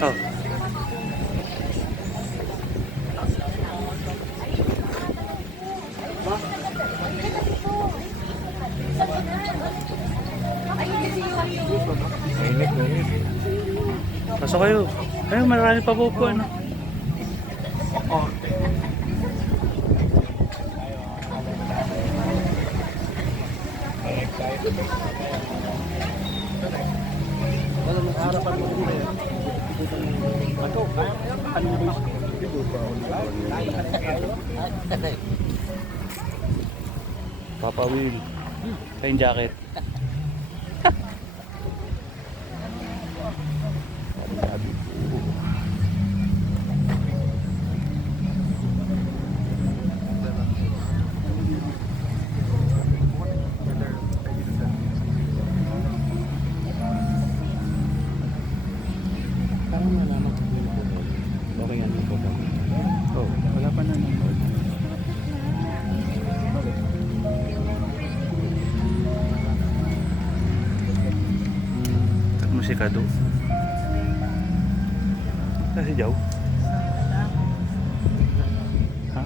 Oh. Pasok kayo. Ayun, marami pa po po, ano. Papa Will. Kayong jacket. Parang malaman ko yung photo. Okay yan yung photo. Oh, wala pa na nanonood. Musika do. Kasi jauh. Ha?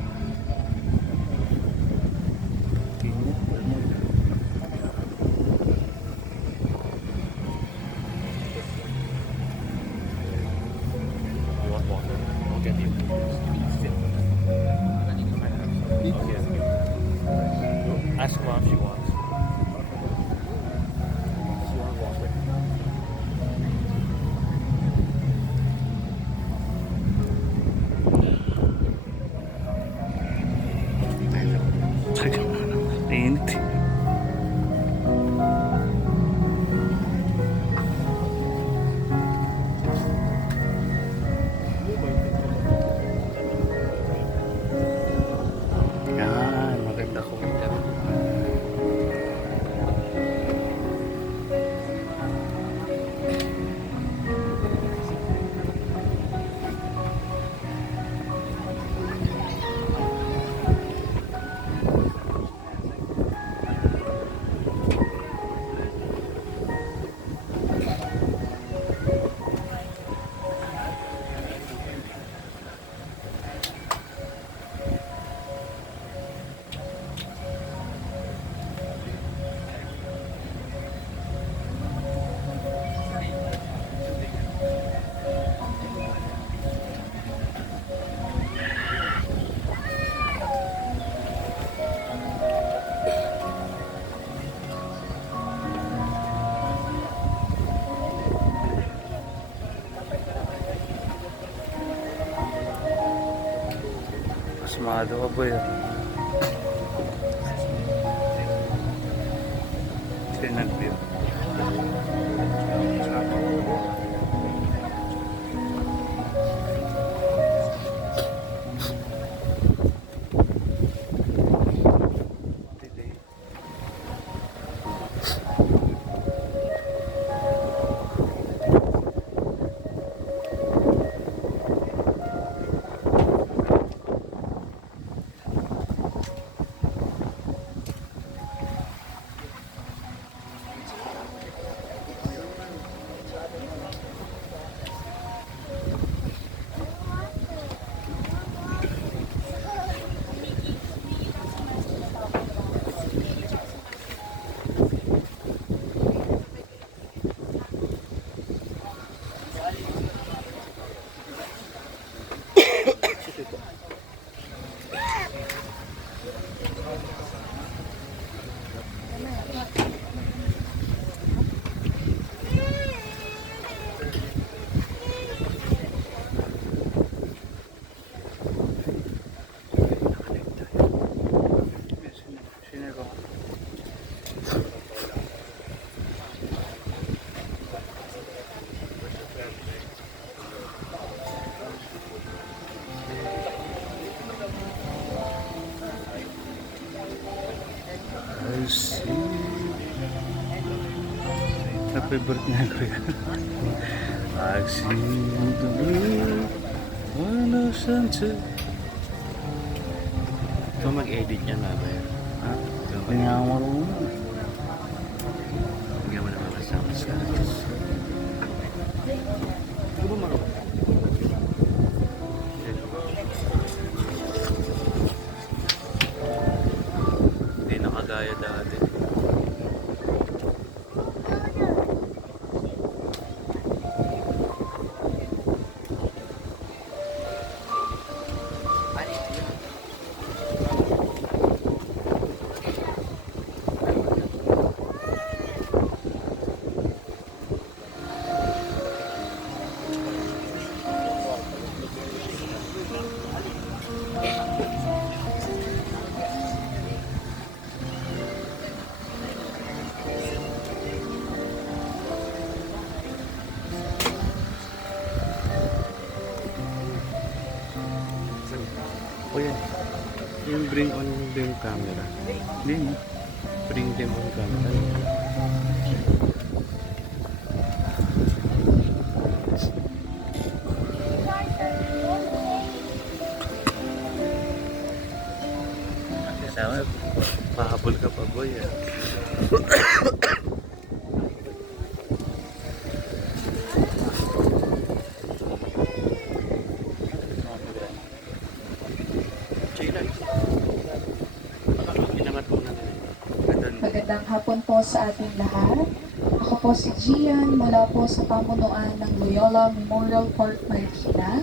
Ask mom if she wants. Init. Yan, maganda ko. Pasmado ka ba yan? Sinagpil. I see. Na-favorite niya ko yan. I see the blue one of sunset. Ikaw mag-edit niya nga ba yan? Ha? Hindi nga ako marunong. Hindi mo naman kasama sa akin. Ano marunong? Yung bring on yung camera. Hindi. Bring them on camera. Kasama. Mahabol ka pa, boy. Ah. Inangat mo na nila. Magandang hapon po sa ating lahat. Ako po si Gian mula po sa pamunuan ng Loyola Memorial Park, Marikina.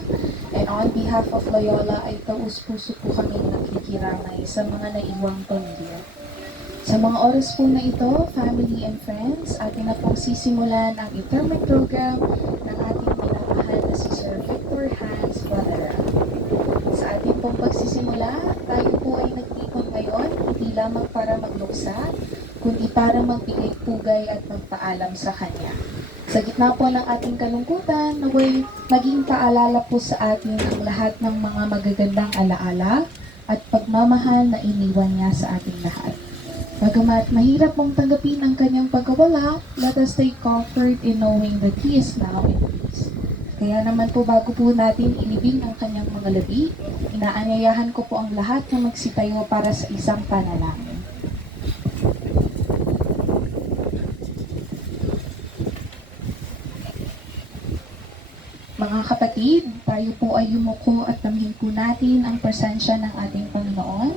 And on behalf of Loyola ay taus-puso po kami nakikiramay sa mga naiwang pamilya. Sa mga oras po na ito, family and friends, atin na pong sisimulan ang interment program ng ating minamahal na si Sir Victor Hans Valera. Sa ating pong pagsisimula, tayo po ay nagtipon ngayon, hindi lamang para magluksa, kundi para magbigay pugay at magpaalam sa Kanya. Sa gitna po ng ating kalungkutan, naway maging paalala po sa atin ang lahat ng mga magagandang alaala at pagmamahal na iniwan niya sa ating lahat. Bagamat mahirap mong tanggapin ang kanyang pagkawala, let us take comfort in knowing that He is now in peace. Kaya naman po bago po natin ilibing ang kanyang mga labi, inaanyayahan ko po ang lahat na magsitayo para sa isang panalangin. Mga kapatid, tayo po ay yumuko at damhin po natin ang presensya ng ating Panginoon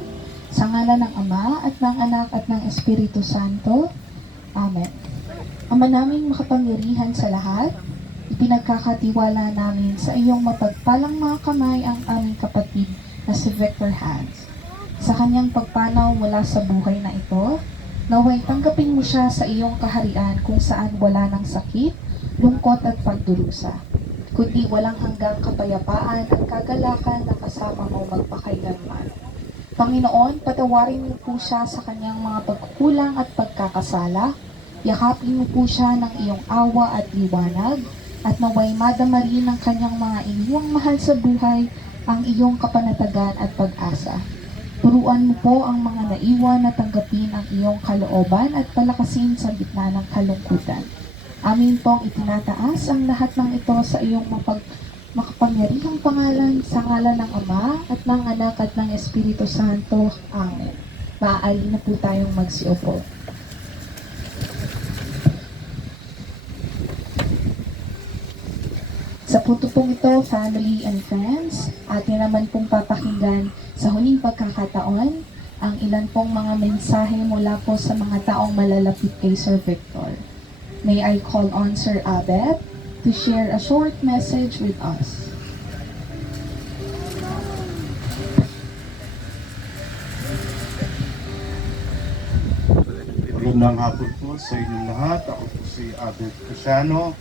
sa ngalan ng Ama at ng Anak at ng Espiritu Santo. Amen. Ama naming makapangyarihan sa lahat, ipinagkakatiwala namin sa iyong mapagpalang mga kamay ang aming kapatid na si Victor Hans. Sa kanyang pagpanaw mula sa buhay na ito, naway tanggapin mo siya sa iyong kaharian kung saan wala ng sakit, lungkot at pagdurusa, kundi walang hanggang kapayapaan at kagalakan na kasama mo magpakailanman. Panginoon, patawarin mo po siya sa kanyang mga pagkukulang at pagkakasala, yakapin mo po siya ng iyong awa at liwanag, at naway madama rin ng kanyang mga iniwang mahal sa buhay ang iyong kapanatagan at pag-asa. Turuan mo po ang mga naiwan na tanggapin ang iyong kalooban at palakasin sa gitna ng kalungkutan. Amin pong itinataas ang lahat ng ito sa iyong makapangyarihang pangalan sa ngalan ng Ama at ng Anak at ng Espiritu Santo. Amen. Maaari na po tayong magsiupo. Sa punto pong ito, family and friends, atin naman pong papakinggan sa huling pagkakataon ang ilan pong mga mensahe mula po sa mga taong malalapit kay Sir Victor. May I call on Sir Abet to share a short message with us. Magandang hapon po sa inyong lahat. Ako po si Abet Casiano.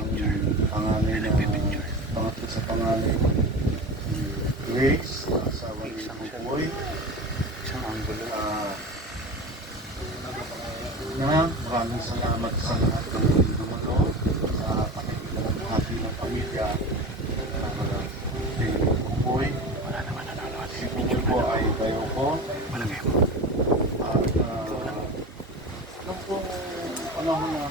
Ang pangalan na pangatlo sa pangalan Grace, asawa ni Buboy. Maraming salamat sa lahat ng mga sa pakikilamhati ng pamilya kay Buboy. Si Buboy po ay bayo ko. At nung pong panahon na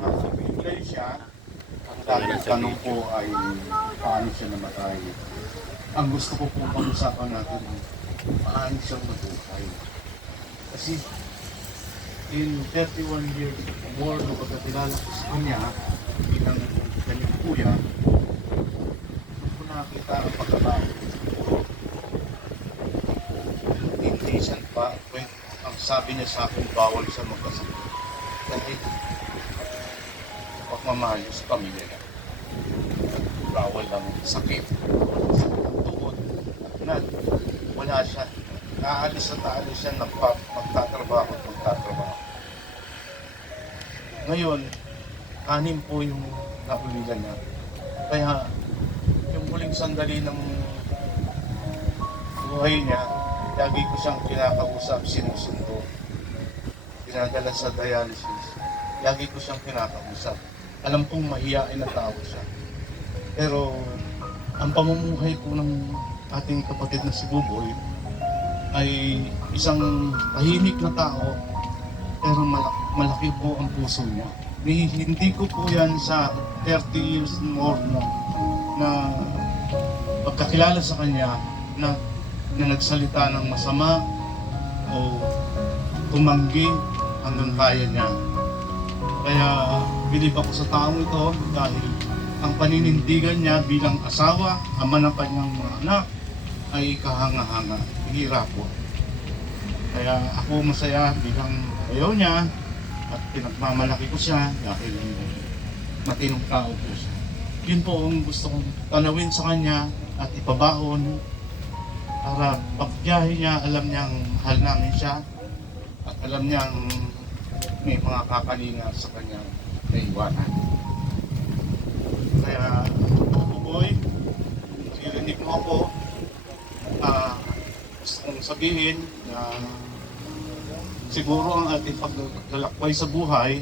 nasa iglesia, ang dating tanong po ay paano siya namatay. Ang gusto ko pong pag-usapan natin, paano siyang mabuhay. Kasi in 31 years more na pagkakilala ko sa kanya, bilang kanyang kuya, nung ko nakita ang pagkabago. Minsan pa, ang sabi niya sa akin, bawal siya magkasakit. Dahil pagmamahal sa pamilya niya. Bawal lang sakit. Sakit ang tuhod. Wala siya. Naalis siya, magtatrabaho at magtatrabaho. Ngayon, 6 po yung nahuligan niya. Kaya, yung huling sandali ng buhay niya, lagi ko siyang kinakausap, sinusundo. Pinadala sa dialysis. Lagi ko siyang kinakausap. Alam kong mahiyain na tao siya. Pero ang pamumuhay po ng ating kapatid na si Buboy ay isang tahimik na tao pero malaki po ang puso niya. Hindi ko po yan sa 30 years more na pagkakilala sa kanya na nagsalita ng masama o tumanggi hanggang kaya niya. Kaya bilib ako sa taong ito dahil ang paninindigan niya bilang asawa, ama ng kanyang mga anak, ay kahanga-hanga, hirap po. Kaya ako masaya bilang ayaw niya at pinagmamalaki ko siya dahil matinong tao po siya. Yun po ang gusto kong tanawin sa kanya at ipabaon para pagbiyahe niya, alam niyang mahal namin siya at alam niyang may mga kakalinga sa kanya na iwanan. Kaya, Buboy, narinig mo ako, gusto kong sabihin na siguro ang ating paglalakbay sa buhay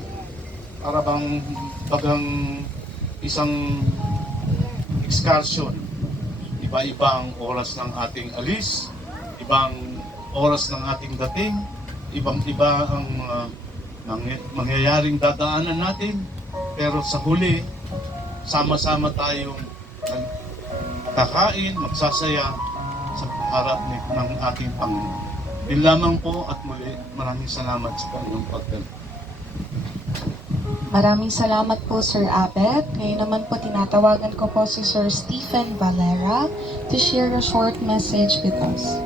para bang bagang isang excursion. Iba-ibang oras ng ating alis, ibang oras ng ating dating, ibang-iba ang mangyayaring dadaanan natin, pero sa huli, sama-sama tayong kakain, magsasaya sa harap ng ating Panginoon. Yun lamang po at muli, maraming salamat sa kanyang pagdala. Maraming salamat po, Sir Abet. Ngayon naman po tinatawagan ko po si Sir Stephen Valera to share a short message with us.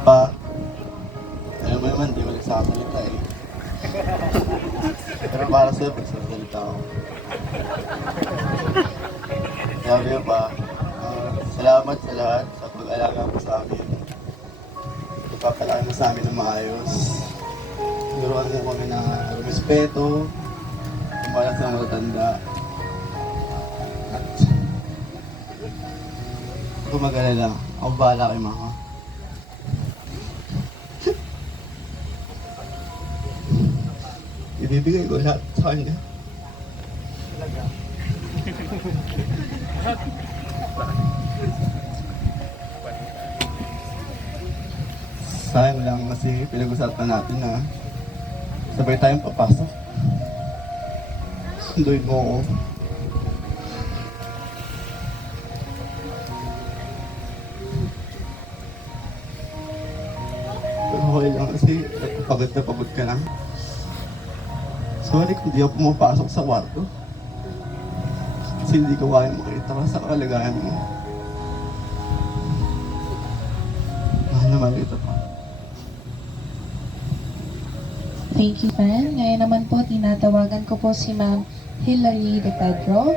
Pa, alam mo naman, di mo nagsasalita eh. Pero para sa'yo, nagsasalita ako. Sabi mo pa, salamat sa lahat sa pag-alaga mo sa amin. Ipapalain mo sa amin ng maayos. Turuan mo kami ng respeto, kumalas ng matatanda. At kung mag-alala, ako bahala kay Mama. Ibibigay ko lahat sa kanya. Sayang lang kasi pinag-usapan natin na sabay tayong papasok. Sunduin mo ako. Pero okay lang kasi pagod na pagod ka na. Sorry kung di ako pumapasok sa kwarto. Kasi hindi ko kaya makita ka sa kalagayan mo. Mahal naman kita pa. Thank you, Fan. Ngayon naman po, tinatawagan ko po si Ma'am Hilary De Pedro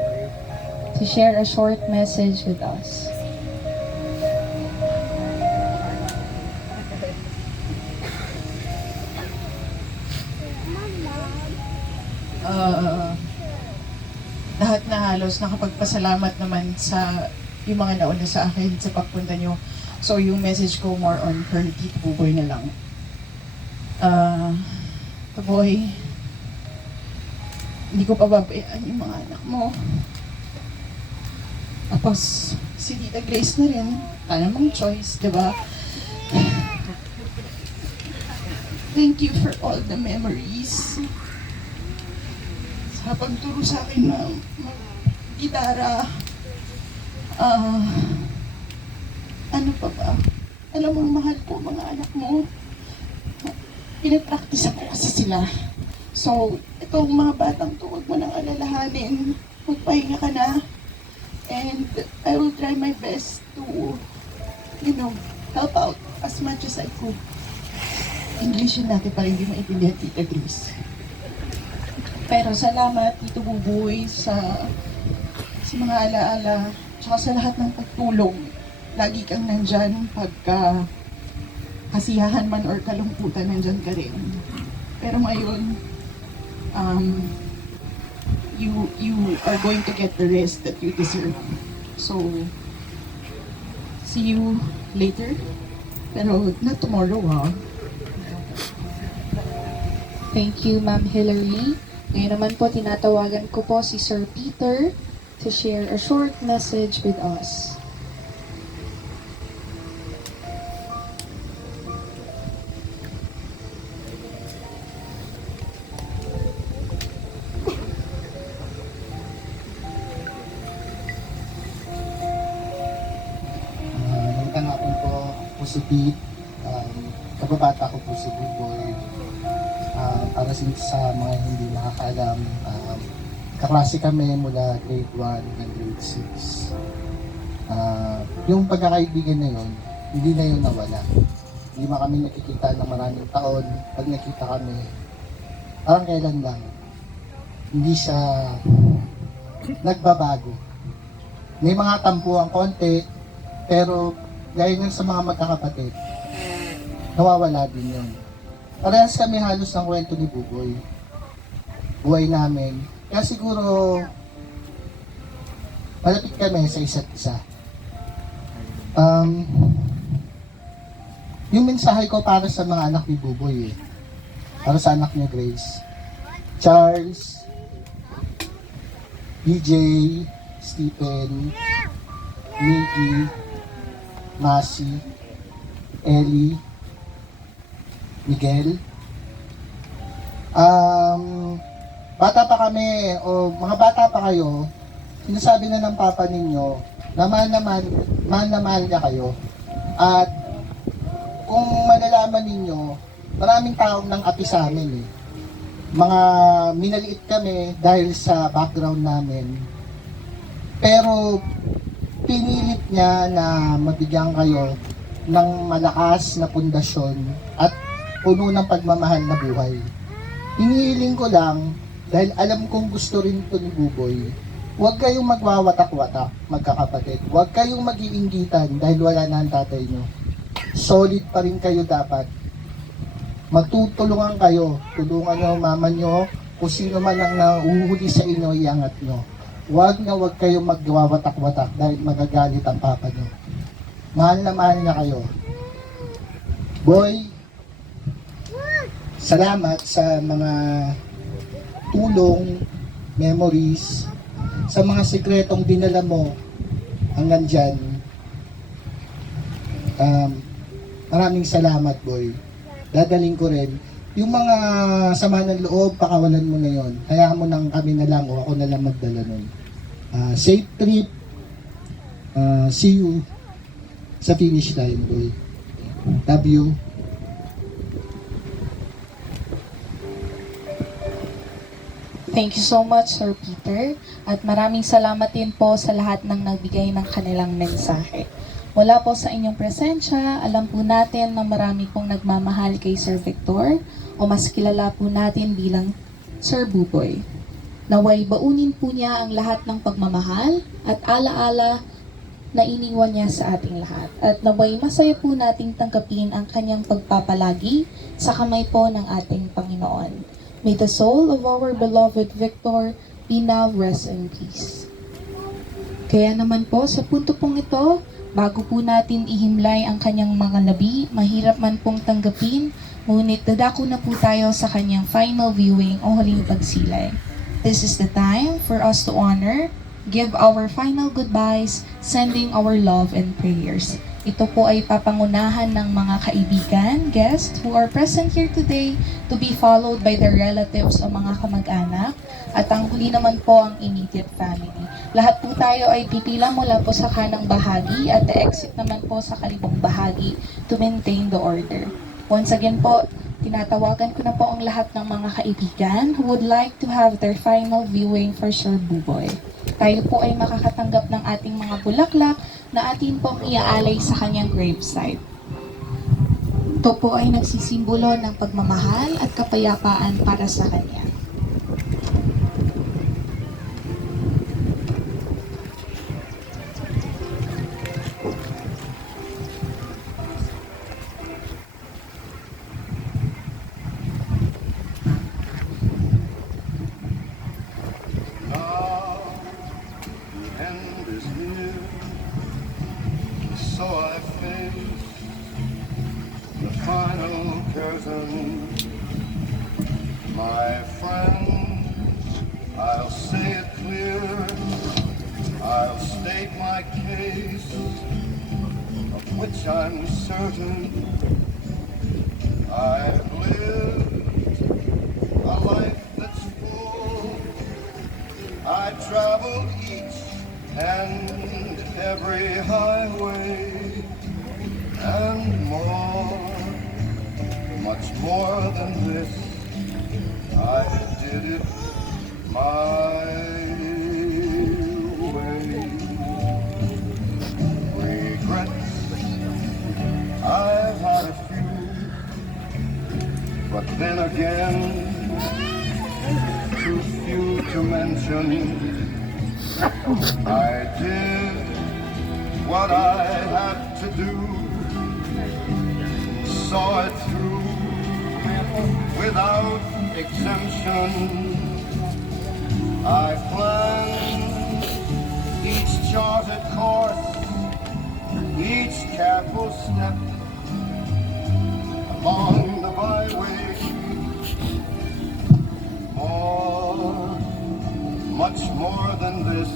to share a short message with us. Lahat na halos nakapagpasalamat naman sa yung mga nauna sa akin sa pagpunta nyo. So yung message ko more on her Tito Buboy na lang. Buboy, hindi ko pababayaan yung mga anak mo. Tapos si Tita Grace na rin, kaya mong choice, di ba? Thank you for all the memories. Sa pagturo sa akin na mag-gitara, ano pa ba? Alam mo, mahal ko mga anak mo. Pinapractice ko kasi sila. So, itong mga batang to, huwag mo nang alalahanin. Magpahinga ka na. And I will try my best to, help out as much as I could. English yun natin para hindi maintindihan, Tita Grace. Pero salamat, Tito Buboy, sa mga alaala, tsaka sa lahat ng pagtulong. Lagi kang nandyan pagka kasiyahan man or kalungkutan, nandyan ka rin. Pero ngayon, you are going to get the rest that you deserve. So, see you later. Pero not tomorrow, ha? Thank you, Ma'am Hilary. Ngayon naman po, tinatawagan ko po si Sir Peter to share a short message with us. Magandang hapon po, po si Pete. Kababata ko po si Buboy. Para sa mga hindi nakakaalam, kaklase kami mula grade 1 hanggang grade 6. Yung pagkakaibigan na yun, hindi na yun nawala. Hindi man kami nakikita ng maraming taon. Pag nakita kami, parang kailan lang. Hindi siya nagbabago. May mga tampuang konti, pero gaya ng sa mga magkakapatid, nawawala din yun. Parehas kami halos ng kwento ni Buboy. Buhay namin. Kaya siguro, malapit kami sa isa't isa. Yung mensahe ko para sa mga anak ni Buboy para sa anak niya Grace. Charles, DJ, Stephen, Nikki, Masi, Ellie, Miguel. Bata pa kami, o mga bata pa kayo, sinasabi na ng papa ninyo na mahal na mahal niya kayo. At kung malalaman ninyo, maraming taong nang api sa amin eh. Mga minaliit kami dahil sa background namin. Pero pinilit niya na mabigyan kayo ng malakas na pundasyon at puno ng pagmamahal na buhay. Hinihiling ko lang, dahil alam kong gusto rin ito ni Buboy, huwag kayong magwawatak-watak, magkakapatid. Huwag kayong mag-iinggitan dahil wala na ang tatay nyo. Solid pa rin kayo dapat. Magtutulungan kayo. Tulungan nyo mama nyo, kung sino man ang nauhuli sa inyo, iangat nyo. Huwag na huwag kayong magwawatak-watak dahil magagalit ang papa nyo. Mahal na mahal na kayo. Boy, salamat sa mga tulong, memories, sa mga sekretong dinala mo hanggang dyan. Maraming salamat, boy. Dadaling ko rin. Yung mga sama ng loob, pakawalan mo na yon. Hayaan mo nang kami na lang o ako na lang magdala nun. Safe trip. See you sa finish line, boy. Love you. Thank you so much, Sir Peter. At maraming salamat din po sa lahat ng nagbigay ng kanilang mensahe. Wala po sa inyong presensya, alam po natin na marami pong nagmamahal kay Sir Victor o mas kilala po natin bilang Sir Buboy. Naway baunin po niya ang lahat ng pagmamahal at alaala na iniwan niya sa ating lahat. At naway masaya po nating tanggapin ang kanyang pagpapalagi sa kamay po ng ating Panginoon. May the soul of our beloved Victor be now rest in peace. Kaya naman po sa punto pong ito, bago po natin ihimlay ang kanyang mga labi, mahirap man pong tanggapin, ngunit dadako na po tayo sa kanyang final viewing o huling pagsilay. This is the time for us to honor, give our final goodbyes, sending our love and prayers. Ito po ay papangunahan ng mga kaibigan, guests who are present here today to be followed by their relatives o mga kamag-anak at ang huli naman po ang immediate family. Lahat po tayo ay pipila mula po sa kanang bahagi at the-exit naman po sa kalibong bahagi to maintain the order. Once again po, tinatawagan ko na po ang lahat ng mga kaibigan who would like to have their final viewing for Sir Buboy. Tayo po ay makakatanggap ng ating mga bulaklak na atin pong iaalay sa kanyang gravesite. Ito po ay nagsisimbolo ng pagmamahal at kapayapaan para sa kanya. End is near, so I face the final curtain. My final which I'm certain I've lived a life that's full. I traveled each and every highway and more, much more than this. I did it my way. Regrets, I've had a few, but then again, too few to mention. I did what I had to do, saw it through without exemption. I planned each charted course, each careful step along the byway. More, much more than this.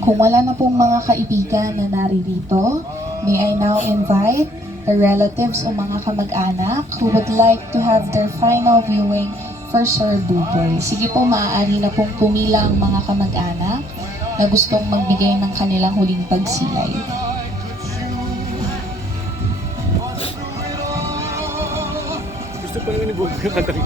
Kung wala na pong mga kaibigan na naririto, may I now invite the relatives o mga kamag-anak who would like to have their final viewing for Sir Buboy. Sige po, maaari na pong pumila ang mga kamag-anak na gustong magbigay ng kanilang huling pagsilay. Gusto pa naman ni Bob yung kanta rin.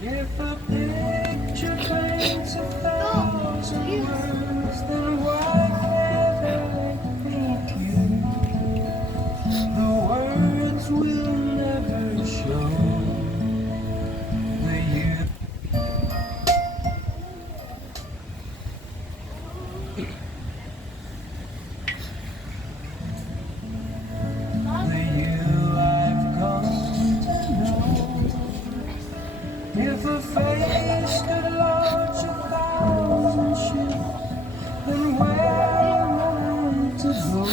If a picture paints 1,000 words, then why can't I paint you? The words will never show the you. The you I've come to know. If a face could launch 1,000 ships, then where am I to go?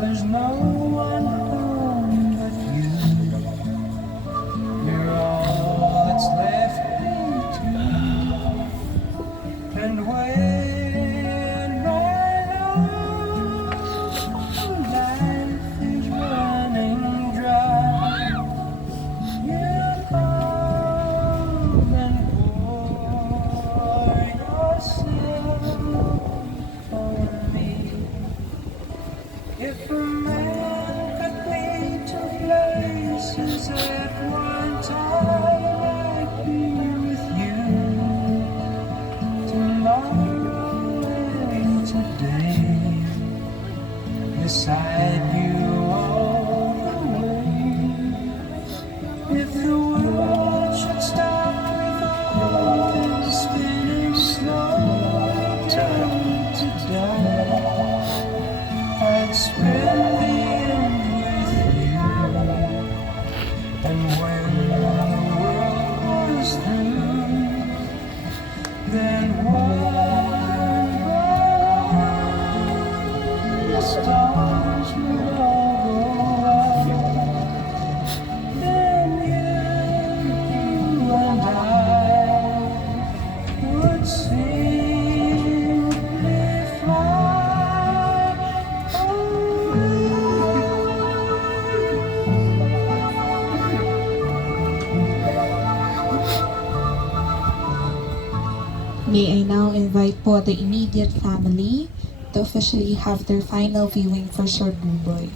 There's no one home but you. You're all that's left me to know. And when I know life is running dry, you come and pour yourself on me. If a man could be two places at one time, I'd be with you tomorrow and today, beside you all the way. If the world should stop revolving, spinning slowly down to die, I'd spend the end with you. And when the world was through, then one by one, the stars would all go out. Then you and I would simply fly away. May I now invite po the immediate family to officially have their final viewing for Sir Buboy.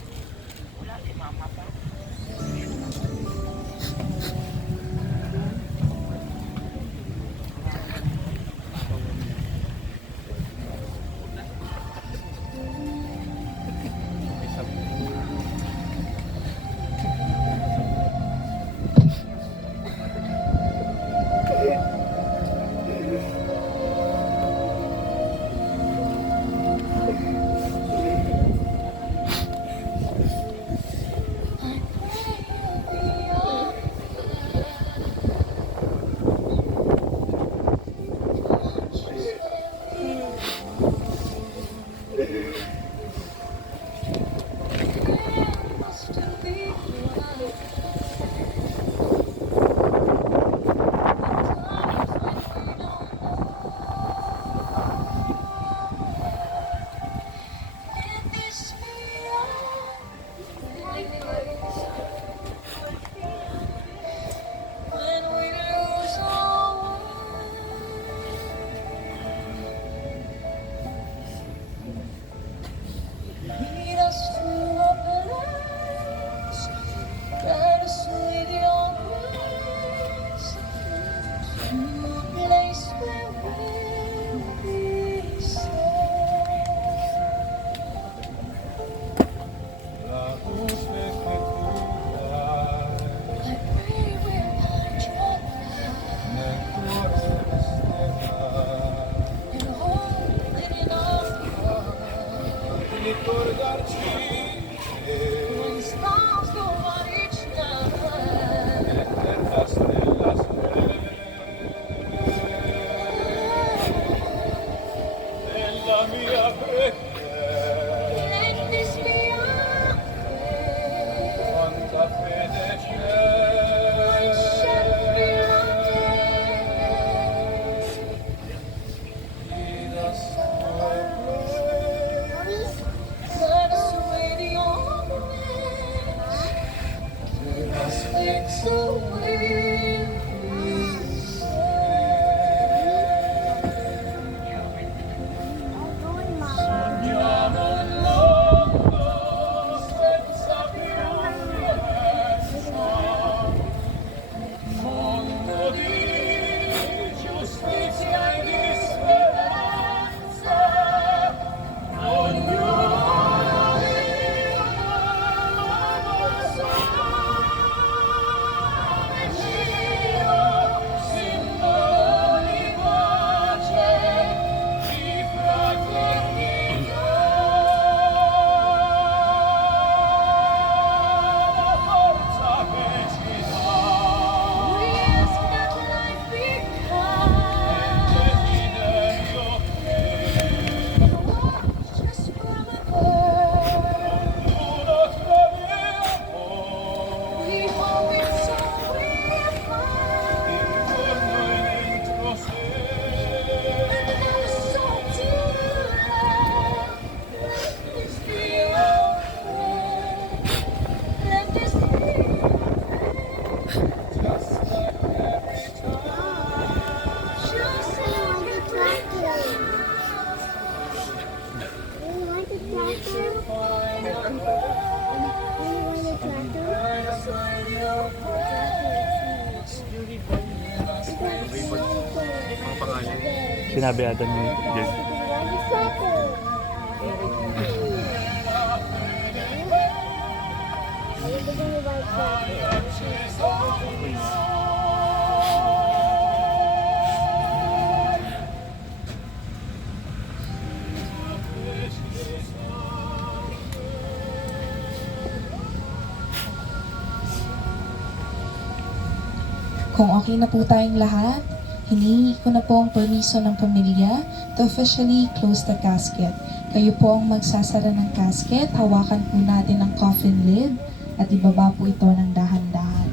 Sinabi ata ni Jed. Kung okay na po tayong lahat, hinihingi ko na po ang permiso ng pamilya to officially close the casket. Kayo po ang magsasara ng casket, hawakan po natin ang coffin lid at ibaba po ito ng dahan-dahan.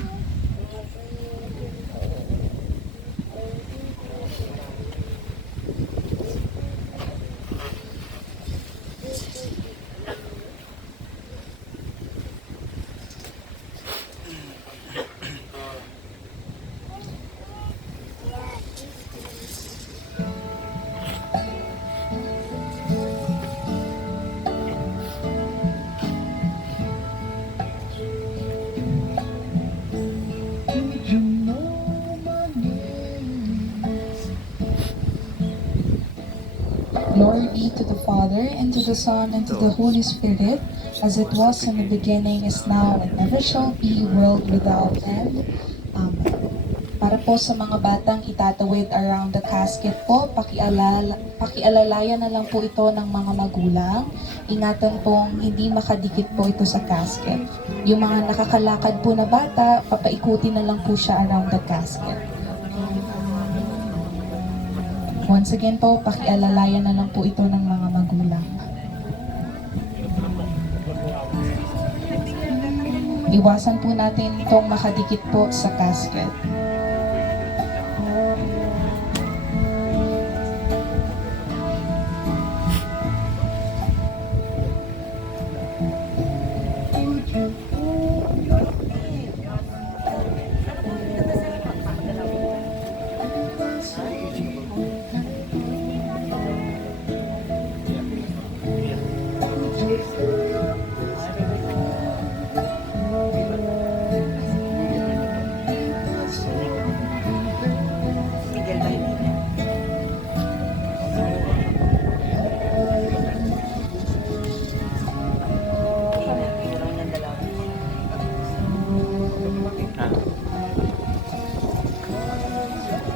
Glory be to the Father, and to the Son, and to the Holy Spirit, as it was in the beginning, is now, and ever shall be, world without end. Amen. Para po sa mga batang itatawid around the casket po, pakialalayan na lang po ito ng mga magulang. Ingatan pong hindi makadikit po ito sa casket. Yung mga nakakalakad po na bata, papaikutin na lang po siya around the casket. Once again po, pakialalayan na lang po ito ng mga magulang. Iwasan po natin itong makadikit po sa casket.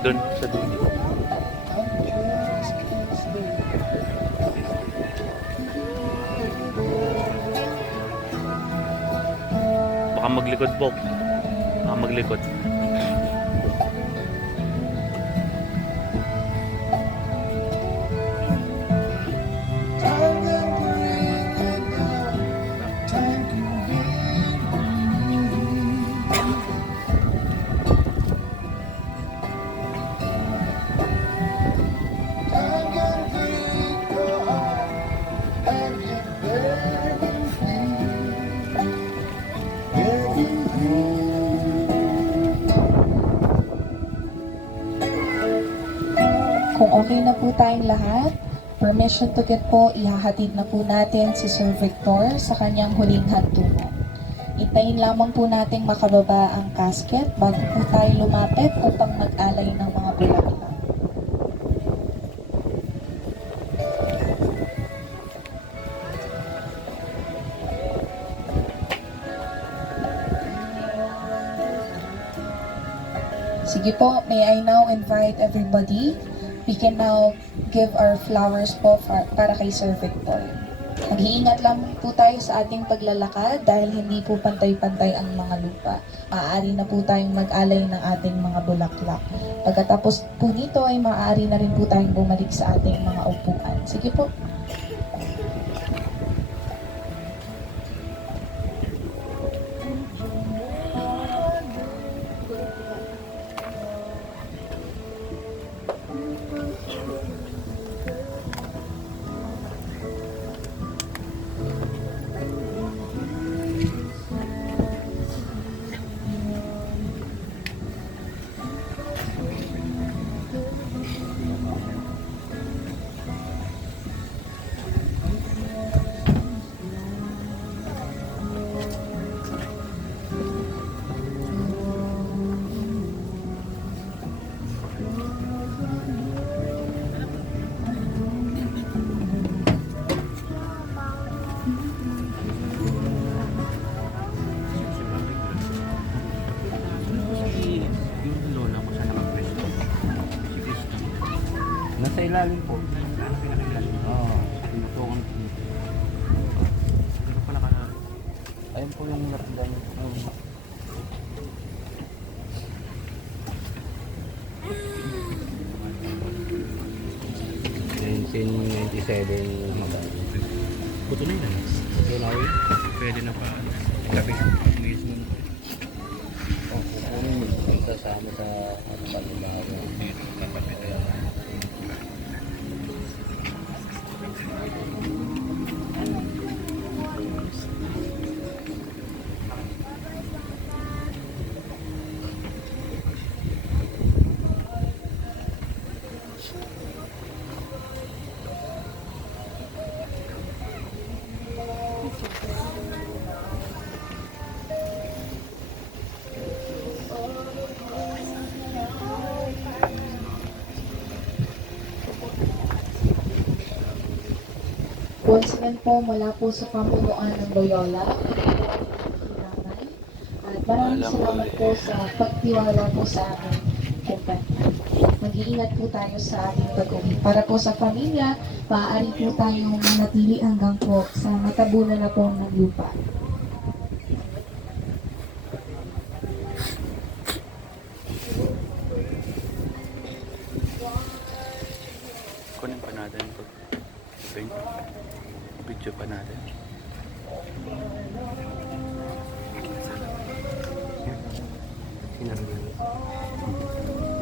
Doon sa dulo. Baka maglikod po. Baka maglikod. Kung okay na po tayong lahat, permission to get po, ihahatid na po natin si Sir Victor sa kanyang huling hantungan. Hintayin lamang po nating makababa ang casket bago po tayo lumapit upang mag-alay ng mga bulaklak. Sige po, may I now invite everybody. We can now give our flowers po para kay Sir Victor. Mag-iingat lang po tayo sa ating paglalakad dahil hindi po pantay-pantay ang mga lupa. Maaari na po tayong mag-alay ng ating mga bulaklak. Pagkatapos po nito ay maaari na rin po tayong bumalik sa ating mga upuan. Sige po. Sa ilalim po. Oo. Tinutukan po. Ano pa naka... Ayun po yung naramdaman ko. Buto na yun. Pwede na pa. Sabi mismo. Sasama sa pagbabago. Kapatid. Once po mula po sa pamunuan ng Loyola. At maraming salamat po sa pagtiwala po sa amin. Mag-iingat po tayo sa ating pag-uwi. Para po sa pamilya, maaari po tayong manatili hanggang po sa matabunan na po ng lupa. Kunin pa natin ito. Video pa natin. Ilang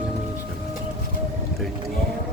minutes na ba? 30.